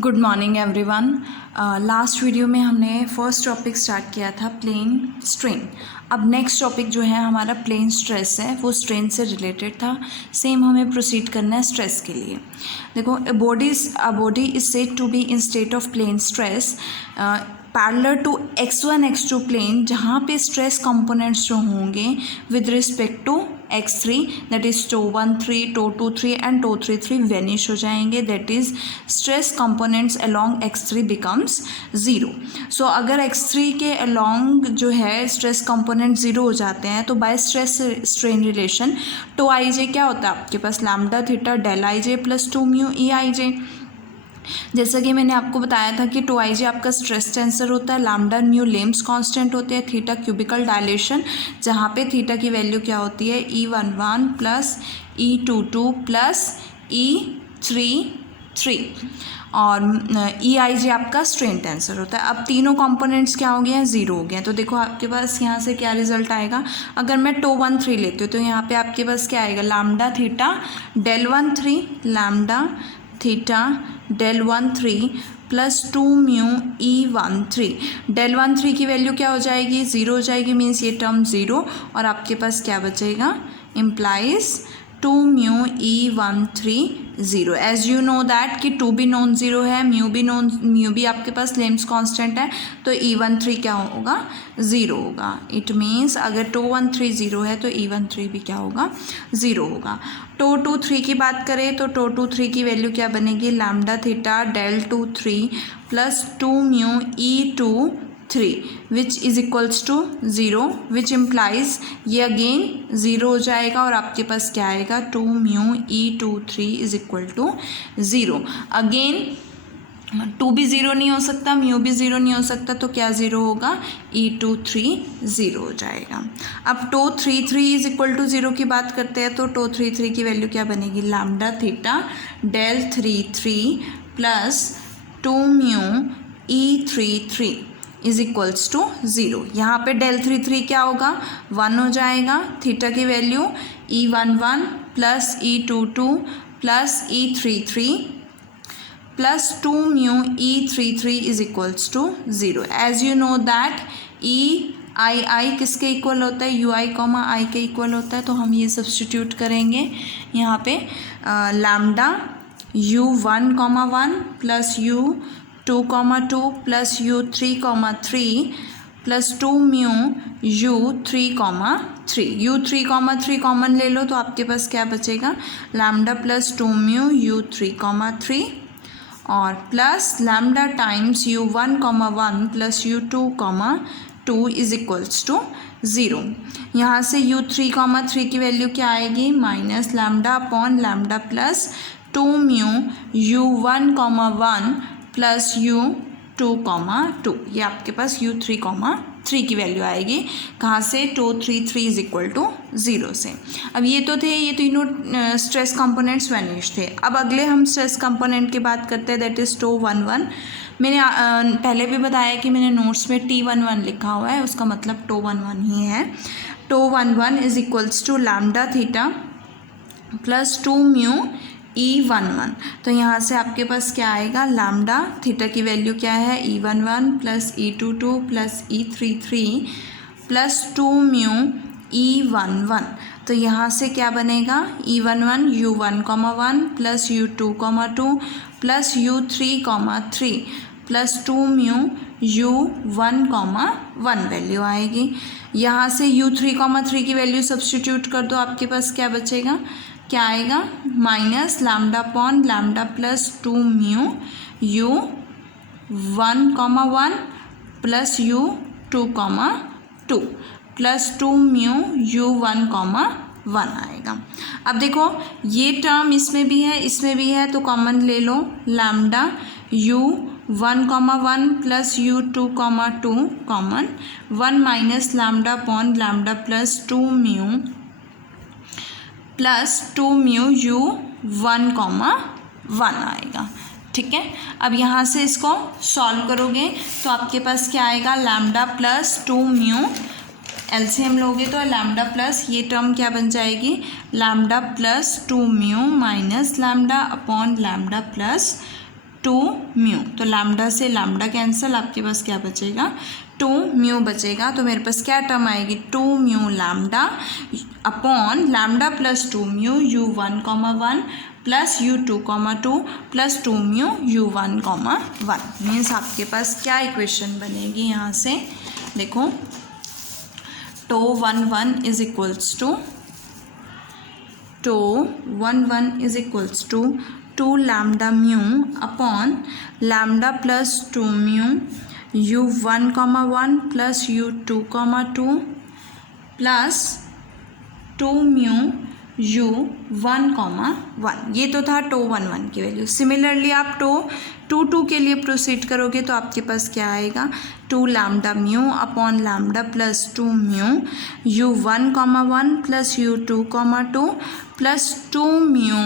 Good morning everyone. Last video में हमने first topic start किया था प्लेन स्ट्रेन। अब नेक्स्ट टॉपिक जो है हमारा प्लेन स्ट्रेस है, वो स्ट्रेन से रिलेटेड था। सेम हमें प्रोसीड करना है स्ट्रेस के लिए। देखो, a body is said to be in state of plane stress parallel to x1 x2 plane, जहाँ पे स्ट्रेस कंपोनेंट्स जो होंगे with respect to x3, that is tau 1 3, tau 2 3 and tau 3 3 vanish हो जाएंगे। That is stress components along x3 becomes zero. So अगर x3 के along जो है स्ट्रेस कंपोनेंट ज़ीरो हो जाते हैं तो by stress strain relation tau I J क्या होता है आपके पास, lambda theta del I J plus 2 mu E I J. जैसा कि मैंने आपको बताया था कि टो आई जे आपका स्ट्रेस टेंसर होता है, लैम्डा म्यू लेम्स कांस्टेंट होते हैं, थीटा क्यूबिकल डायलेशन, जहाँ पे थीटा की वैल्यू क्या होती है E11 plus E22 plus E33 और ई आई जे आपका स्ट्रेन टेंसर होता है। अब तीनों कंपोनेंट्स क्या हो गए हैं, ज़ीरो हो गए हैं। तो देखो आपके पास यहाँ से क्या रिजल्ट आएगा। अगर मैं टो 1 3 लेती हूँ तो यहाँ पे आपके पास क्या आएगा, lambda theta del 1 3, lambda theta del 1 3 plus 2 mu E13। Del 1 3 की वैल्यू क्या हो जाएगी, ज़ीरो हो जाएगी, मीन्स ये टर्म ज़ीरो, और आपके पास क्या बचेगा, implies 2 mu E13 zero. As you know that कि 2 भी नॉन ज़ीरो है, म्यू भी आपके पास लेम्स कांस्टेंट है, तो E13 क्या होगा, ज़ीरो होगा। इट मीन्स अगर टो 1 3 ज़ीरो है तो E13 भी क्या होगा, ज़ीरो होगा। टो 2 3 की बात करें तो टो 2 3 की वैल्यू क्या बनेगी, lambda theta del 2 3 plus 2 mu E23 which is equals to zero, which implies ये अगेन ज़ीरो हो जाएगा और आपके पास क्या आएगा, 2 mu E23 is equal to zero. Again 2 भी ज़ीरो नहीं हो सकता, म्यू भी ज़ीरो नहीं हो सकता, तो क्या ज़ीरो होगा, E23 ज़ीरो हो जाएगा। अब tau 3 3 is equal to zero की बात करते हैं तो टो 3 3 की वैल्यू क्या बनेगी, lambda theta del 3 3 plus 2 mu E33 is equals to zero. यहाँ पे डेल 3 3 क्या होगा, 1 हो जाएगा। थीटा की value E11 plus E22 plus E33 plus 2 mu E33 is equals to zero. As you know that I किसके इक्वल होता है, यू आई कॉमा आई के इक्वल होता है, तो हम ये सब्सटीट्यूट करेंगे यहाँ पे। Lambda U1, 1 plus U2, 2 plus U3, 3 plus 2 mu U3, 3 common ले लो तो आपके पास क्या बचेगा, लैम्डा प्लस 2 म्यू U3, 3 और plus lambda times U1, 1 plus U2, 2 is equals to zero. यहाँ से U3, 3 की वैल्यू क्या आएगी, minus lambda upon lambda plus 2 mu U1, 1 plus U2, 2, ये आपके पास U3, 3 की वैल्यू आएगी। कहाँ से, tau 3 3 is equal to zero से। अब ये तो थे, ये तीनों स्ट्रेस कंपोनेंट्स वैनिश थे। अब अगले हम स्ट्रेस कंपोनेंट की बात करते हैं, दैट इज़ टो 1 1। मैंने पहले भी बताया कि मैंने नोट्स में T11 लिखा हुआ है, उसका मतलब टो 1 1 ही है। Tau 1 1 is equals to lambda theta plus 2 mu E11। तो यहाँ से आपके पास क्या आएगा, लैम्डा थीटा की वैल्यू क्या है, E11 plus E22 plus E33 plus 2 mu E11। तो यहाँ से क्या बनेगा, E11 U1, 1 plus U2, 2 plus U3, 3 plus 2 mu U1, 1 value आएगी। यहाँ से U3, 3 की वैल्यू सब्सटीट्यूट कर दो, आपके पास क्या बचेगा, क्या आएगा, minus lambda upon lambda plus 2 mu U1, 1 plus U2, 2 plus 2 mu U1, 1 आएगा। अब देखो ये टर्म इसमें भी है, इसमें भी है, तो कॉमन ले लो, lambda U1, 1 plus U2, 2 common, 1 minus lambda upon lambda plus 2 mu plus 2 mu U1, 1 आएगा। ठीक है, अब यहाँ से इसको सॉल्व करोगे तो आपके पास क्या आएगा, लैम्डा प्लस 2 म्यू, एलसीएम लोगे तो लैम्डा प्लस ये टर्म क्या बन जाएगी, lambda plus 2 mu minus lambda upon lambda plus 2 mu, तो लैम्डा से लैम्डा कैंसिल, आपके पास क्या बचेगा 2 म्यू बचेगा। तो मेरे पास क्या टर्म आएगी 2 mu lambda upon lambda plus 2 mu u1, plus u2, plus 2 mu u1, means आपके पास क्या इक्वेशन बनेगी यहाँ से, देखो tau 1 is equals to 2 lambda mu upon lambda plus 2 mu u1, plus u2, plus 2 mu u1, ये तो था टो 1 की वैल्यू। सिमिलरली आप टो 2 के लिए प्रोसीड करोगे तो आपके पास क्या आएगा 2 lambda mu upon lambda plus 2 mu u1, plus u2, plus 2 mu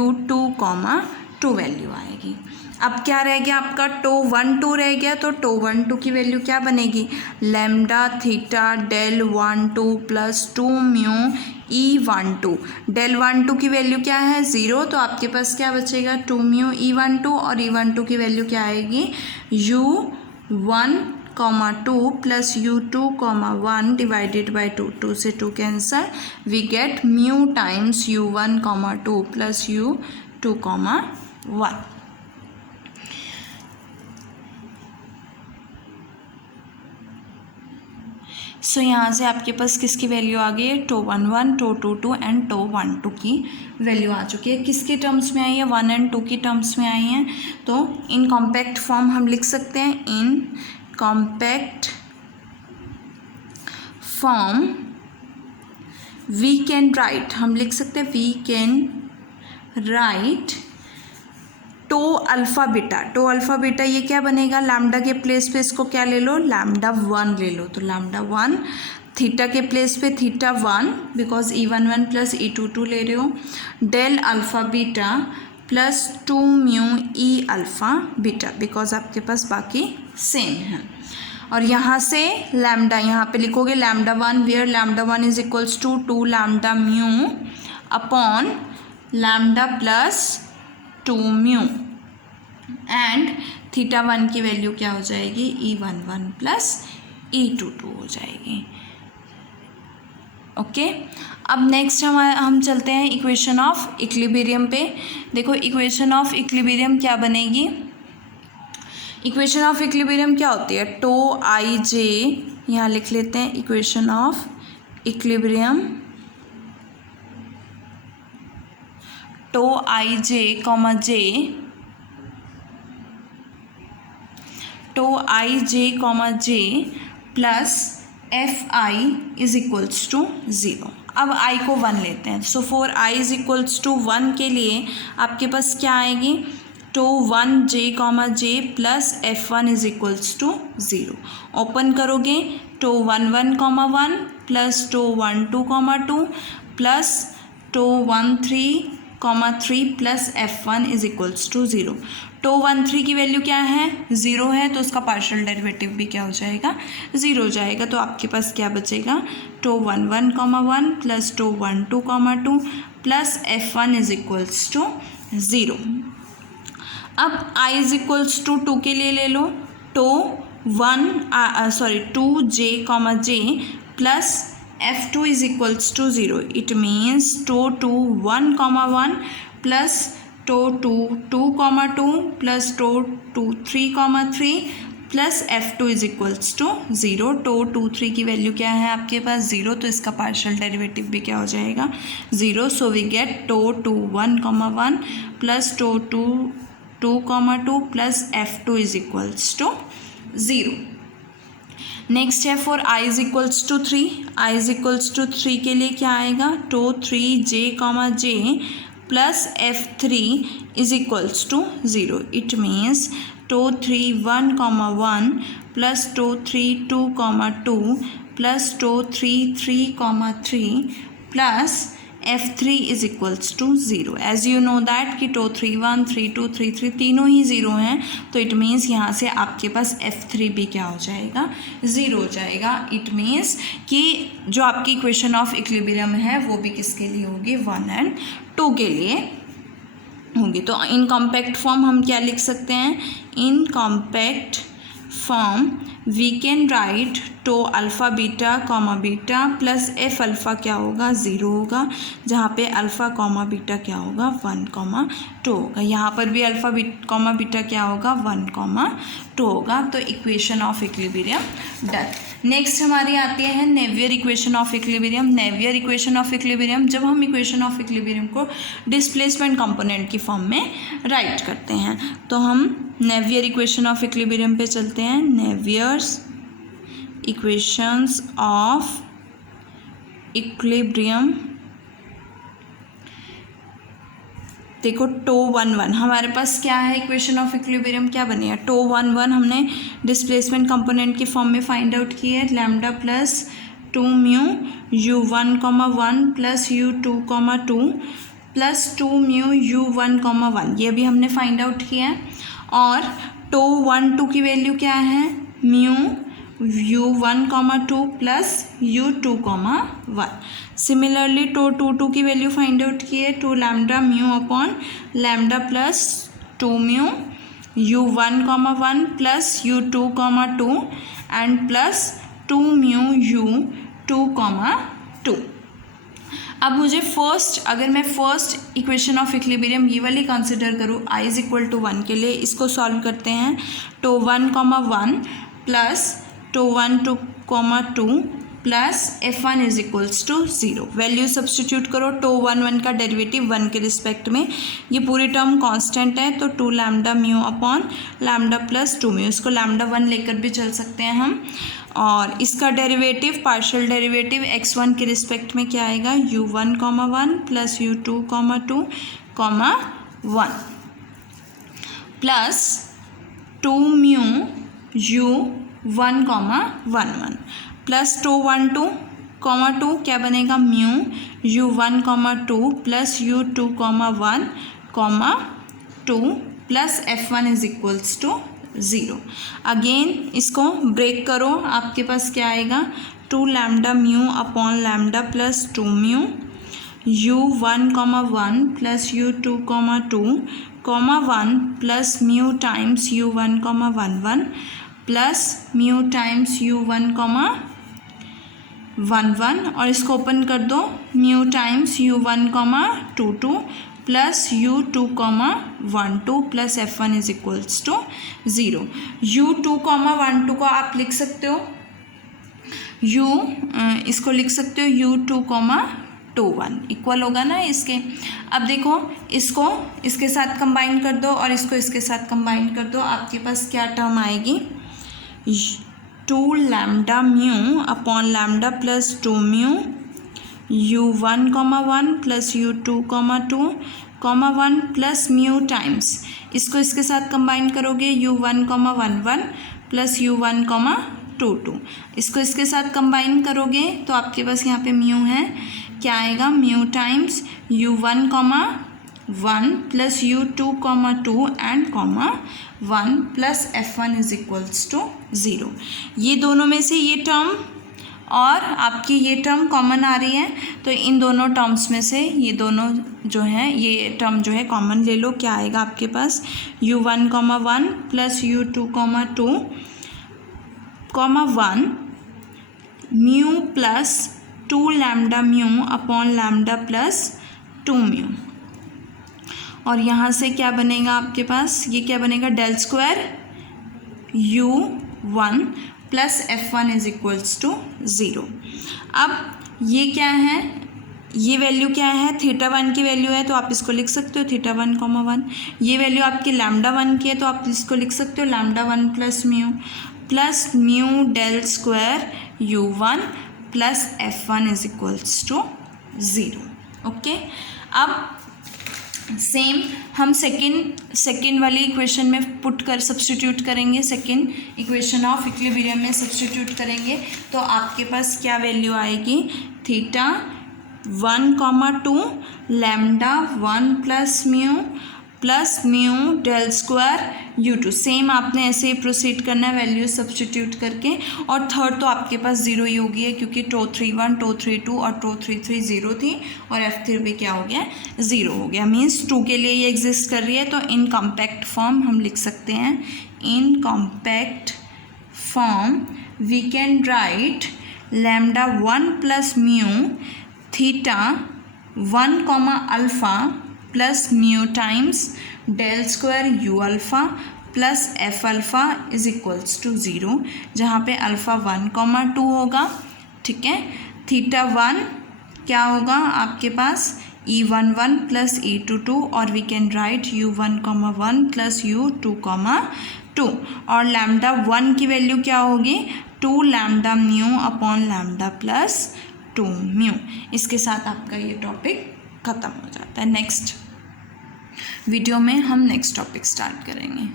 u2, value आएगी। अब क्या रह गया आपका टो 1 रह गया, तो टो 1 की वैल्यू क्या बनेगी lambda theta del 1 plus 2 mu E12, del 1 की वैल्यू क्या है 0, तो आपके पास क्या बचेगा 2 म्यू E12 और E12 की वैल्यू क्या आएगी u1, 2 plus u2, divided by 2 से 2 cancel, we get mu times u1, 2 plus u2, 1। So यहाँ से आपके पास किसकी वैल्यू आ गई है टो 1 टो 2 एंड टो 1 की वैल्यू आ चुकी है। किसके टर्म्स में आई है 1 एंड 2 की टर्म्स में आई हैं। तो इन कॉम्पैक्ट फॉर्म हम लिख सकते हैं, in compact form we can write, हम लिख सकते हैं we can write tau alpha beta, ये क्या बनेगा लैम्डा के प्लेस पे इसको क्या ले लो लैम्डा 1 ले लो, तो लैम्डा 1, थीटा के प्लेस पे theta 1 because E11 plus E22 ले रहे हो, del alpha beta plus 2 mu E alpha beta because आपके पास बाकी सेम है। और यहाँ से लैम्डा यहाँ पे लिखोगे lambda 1 where lambda 1 is equals to 2 lambda mu upon lambda plus 2 mu and theta 1 की वैल्यू क्या हो जाएगी E11 प्लस E22 हो जाएगी। ओके अब नेक्स्ट हम चलते हैं इक्वेशन ऑफ इक्विलिब्रियम पे। देखो इक्वेशन ऑफ इक्विलिब्रियम क्या बनेगी, इक्वेशन ऑफ इक्विलिब्रियम क्या होती है टो आई जे, यहाँ लिख लेते हैं equation of equilibrium tau I J comma J, tau I J comma J plus F I is equals to 0। अब आई को 1 लेते हैं, so for I is equals to 1 के लिए आपके पास क्या आएगी tau 1 J comma J plus F1 is equals to 0। Open करोगे tau 1 1 comma 1 plus tau 1 2 comma 2 plus tau 1 3 comma 3 plus F1 is equals to 0। Tau 1 3 की वैल्यू क्या है 0 है, तो उसका पार्शियल डेरिवेटिव भी क्या हो जाएगा 0 हो जाएगा। तो आपके पास क्या बचेगा tau 1 1 comma 1 plus tau 1 2 comma 2 plus F1 is equals to 0। अब I इज इक्वल्स टू 2 के लिए ले लो tau 2 J comma J plus F2 is equals to 0। It means tau 2 1 comma 1 plus tau 2 2 comma 2 plus tau 2 3 comma 3 plus F2 is equals to 0। Tau 2 3 की value क्या है आपके पास 0, तो इसका पार्शियल डेरिवेटिव भी क्या हो जाएगा 0। So we get tau 2 1 comma 1 plus tau 2 2 comma 2 plus F2 is equals to 0। Next है for I is equals to 3, I is equals to 3 के लिए क्या आएगा tau 3 J comma J plus F3 is equals to 0। It means tau 3 1 comma 1 plus tau 3 2 comma 2 plus tau 3 3 comma 3 plus F3 is equals to 0। As you know that कि tau 3 1 3 2 3 3 तीनों ही 0 हैं, तो it means यहाँ से आपके पास F3 भी क्या हो जाएगा 0 हो जाएगा। इट मीन्स कि जो आपकी इक्वेशन ऑफ इक्विलिब्रियम है वो भी किसके लिए होगी 1 एंड 2 के लिए। होंगे। तो इन कॉम्पैक्ट फॉर्म हम क्या लिख सकते हैं, in compact form we can write tau alpha beta comma beta plus F alpha क्या होगा 0 होगा, जहाँ पे अल्फ़ा कॉमा बीटा क्या होगा 1,2 होगा। यहाँ पर भी अल्फ़ा कॉमा बीटा क्या होगा 1,2 होगा। तो equation of equilibrium done. Next हमारी आती है Navier equation of equilibrium. Navier equation of equilibrium, जब हम इक्वेशन ऑफ इक्विलिब्रियम को डिस्प्लेसमेंट कंपोनेंट की फॉर्म में राइट करते हैं, तो हम नेवियर इक्वेशन ऑफ इक्विलिब्रियम पे चलते हैं। नेवियर्स इक्वेशंस ऑफ इक्विलिब्रियम, देखो टो 1,1 हमारे पास क्या है, इक्वेशन ऑफ इक्विलिब्रियम क्या बनी है, टो 1,1 हमने डिस्प्लेसमेंट कंपोनेंट की फॉर्म में फाइंड आउट की है। Lambda plus 2 mu u1,1 plus u2,2 plus 2 mu u1,1 ये भी हमने फाइंड आउट किया है। और टो 1,2 की वैल्यू क्या है, mu u1,2 plus u2,1। Similarly to 2,2 की वैल्यू फाइंड आउट की है, 2 lambda mu upon lambda plus 2 mu u1,1 plus u2,2 and plus 2 mu u2,2। अब मुझे अगर मैं फर्स्ट इक्वेशन ऑफ इक्विलिब्रियम ये वाली कंसिडर करूँ i इज इक्वल टू 1 के लिए, इसको सॉल्व करते हैं। Tau 1,1 plus tau 1,2 plus f1 is equals to 0। Value substitute करो, टो 1,1 का डेरिवेटिव 1 के रिस्पेक्ट में, ये पूरी टर्म कांस्टेंट है, तो 2 lambda mu upon lambda plus 2 mu, इसको लैम्डा 1 लेकर भी चल सकते हैं हम। और इसका डेरिवेटिव पार्शियल डेरिवेटिव x1 के रिस्पेक्ट में क्या आएगा, u1,1 plus u2,2, 1 plus 2 mu u1,11 plus 2,1,2 क्या बनेगा, mu u1,2 plus u2,1, 2 plus f1 is equals to 0। Again इसको ब्रेक करो, आपके पास क्या आएगा, 2 lambda mu upon lambda plus 2 mu u1,1 plus u2,2, 1 plus mu times u1,11 plus mu times u1,11 और इसको ओपन कर दो, mu times u1,22 plus u2,12 plus f1 is equals to 0। u2,12 को आप लिख सकते हो इसको लिख सकते हो u2,21 इक्वल होगा ना इसके। अब देखो इसको इसके साथ कंबाइन कर दो और इसको इसके साथ कंबाइन कर दो, आपके पास क्या टर्म आएगी, 2 lambda mu upon lambda plus 2 mu u1,1 plus u2,2, 1 plus mu times, इसको इसके साथ कंबाइन करोगे u1,11 प्लस u1,22, इसको इसके साथ कंबाइन करोगे तो आपके पास यहाँ पे म्यू है, क्या आएगा, mu times u1,1 plus u2,2 and 1 plus f1 is equals to 0। ये दोनों में से ये टर्म और आपकी ये टर्म कॉमन आ रही है, तो इन दोनों टर्म्स में से ये दोनों जो हैं ये टर्म जो है कॉमन ले लो, क्या आएगा आपके पास, u1,1 plus u2,2, 1 mu plus 2 lambda mu upon lambda plus 2 mu. और यहाँ से क्या बनेगा आपके पास, ये क्या बनेगा, del square u1 plus f1 is equals to 0। अब ये क्या है, ये वैल्यू क्या है, θ1 की वैल्यू है, तो आप इसको लिख सकते हो θ1,1। ये वैल्यू आपकी λ1 की है, तो आप इसको लिख सकते हो λ1 plus mu del square u1 plus f1 is equals to 0। Okay, अब सेम हम सेकेंड वाली इक्वेशन में पुट कर सब्स्टिट्यूट करेंगे, सेकेंड इक्वेशन ऑफ इक्विलिब्रियम में सब्स्टिट्यूट करेंगे, तो आपके पास क्या वैल्यू आएगी, θ1,2 λ1 plus mu plus mu del square u2। Same आपने ऐसे ही प्रोसीड करना है वैल्यू सब्सटीट्यूट करके। और थर्ड तो आपके पास जीरो ही होगी है क्योंकि τ31 τ32 और τ33 जीरो थी और F3 भी क्या हो गया ज़ीरो हो गया। मीन्स 2 के लिए ये एग्जिस्ट कर रही है तो इन कॉम्पैक्ट फॉर्म हम लिख सकते हैं। In compact form we can write lambda 1 plus mu theta 1 comma alpha plus mu times del square u alpha plus F alpha is equals to zero, जहाँ पे अल्फ़ा 1, 2 होगा। ठीक है, थीटा 1 क्या होगा आपके पास E11 प्लस E22 और we can right U1, 1 plus U2, 2 और लैम्डा 1 की वैल्यू क्या होगी 2 lambda mu upon lambda plus 2 mu. इसके साथ आपका ये टॉपिक ख़त्म हो जाता है। नेक्स्ट वीडियो में हम नेक्स्ट टॉपिक स्टार्ट करेंगे।